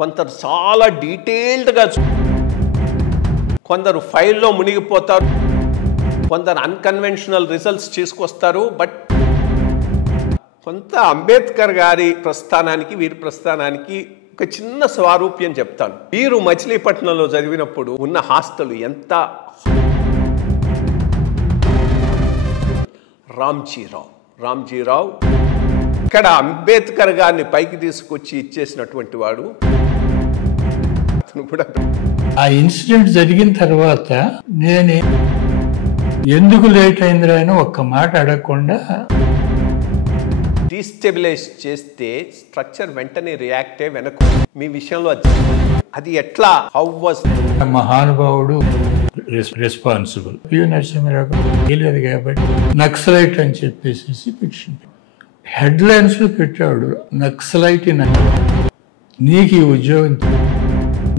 కొందరు చాలా డీటెయిల్డ్గా, కొందరు ఫైల్లో మునిగిపోతారు, కొందరు అన్కన్వెన్షనల్ రిజల్ట్స్ తీసుకొస్తారు. బట్ కొంత అంబేద్కర్ గారి ప్రస్థానానికి, వీరి ప్రస్థానానికి ఒక చిన్న స్వారూప్యం చెప్తాను. వీరు మచిలీపట్నంలో చదివినప్పుడు ఉన్న హాస్టల్ ఎంత, రామ్జీరావు ఇక్కడ అంబేద్కర్ గారిని పైకి తీసుకొచ్చి ఇచ్చేసినటువంటి వాడు. అతను కూడా ఆ ఇన్సిడెంట్ జరిగిన తర్వాత నేను ఎందుకు లేట్ అయిందిరా అని ఒక్క మాట అడగకుండా డీస్టెబిలైజ్ చేస్తే స్ట్రక్చర్ వెంటనే రియాక్ట్ అయ్యి వెనక్కు. మీ విషయంలో అది ఎట్లా, హౌ వాస్? మహానుభావుడు రెస్పాన్సిబుల్ నరసింహరావు తెలియదు కాబట్టి నక్సలైట్ అని చెప్పేసి పిటిషన్ హెడ్లైన్స్ లో పెట్టాడు. నక్సలైట్ నీకు ఈ ఉద్యోగం,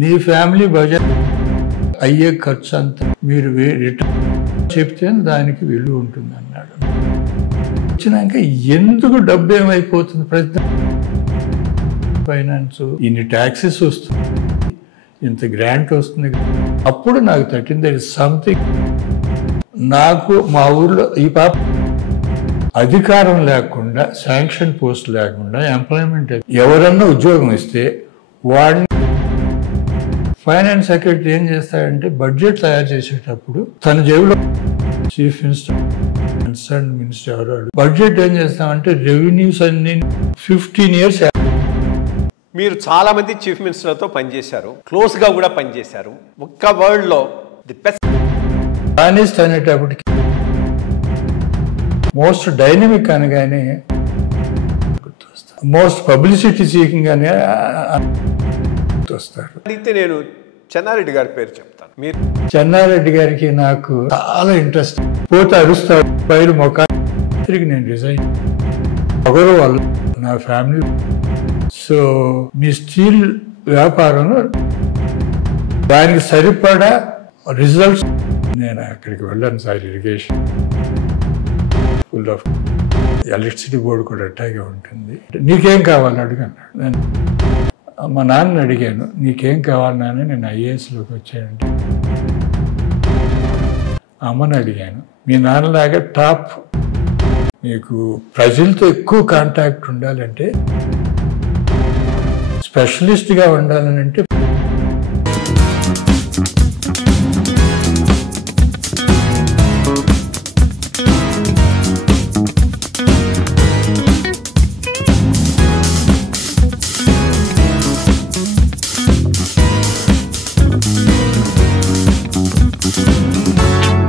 నీ ఫ్యామిలీ బడ్జెట్ అయ్యే ఖర్చు అంతా మీరు రిటర్న్ చెప్తే దానికి విలువ ఉంటుంది అన్నాడు. వచ్చినాక ఎందుకు డబ్బు ఏమైపోతుంది, ప్రతి ఫైనాన్స్ ఇన్ని ట్యాక్సెస్ వస్తుంది, ఇంత గ్రాంట్ వస్తుంది. అప్పుడు నాకు తట్టింది సంథింగ్. నాకు మా ఊర్లో ఈ పాప అధికారం లేకుండా, శాంక్షన్ పోస్ట్ లేకుండా ఎంప్లాయ్మెంట్ ఎవరన్నా ఉద్యోగం ఇస్తే వాడిని ఫైనాన్స్ సెక్రటరీ ఏం చేస్తాడంటే బడ్జెట్ తయారు చేసేటప్పుడు తన జేబులో చీఫ్ మినిస్టర్, కన్సర్న్ మినిస్టర్ ఎవరు బడ్జెట్ ఏం చేస్తామంటే రెవెన్యూస్ అన్ని 15 years. మీరు చాలా మంది చీఫ్ మినిస్టర్లతో పనిచేశారు, క్లోజ్ గా కూడా పనిచేశారు. ఒక్క వర్డ్ లో ది బెస్ట్ ఆనెస్ట్ అనేటప్పటికి మోస్ట్ డైనమిక్ అనగానే గుర్తొస్తారు, మోస్ట్ పబ్లిసిటీ సీకింగ్ అనే గుర్తొస్తారు. అయితే నేను చెన్నారెడ్డి గారి పేరు చెప్తాను. మీరు చెన్నారెడ్డి గారికి నాకు చాలా ఇంట్రెస్ట్. పోతే అరుస్తాడు పైరు మొక్కకి నేను రిజైన్ ఒకరు వాళ్ళు నా ఫ్యామిలీ. సో మీ స్టీల్ వ్యాపారంలో దానికి సరిపడా రిజల్ట్స్. నేను అక్కడికి వెళ్ళాను sir. Irrigation full of electricity board కూడా అట్టాగే ఉంటుంది. నీకేం కావాలి అడిగాను. నేను మా నాన్నని అడిగాను, నీకేం కావాలి నాన్న, నేను ఐఏఎస్లోకి వచ్చానంటే. అమ్మని అడిగాను, మీ నాన్నలాగా టాప్ మీకు ప్రజలతో ఎక్కువ కాంటాక్ట్ ఉండాలంటే, స్పెషలిస్ట్గా ఉండాలని అంటే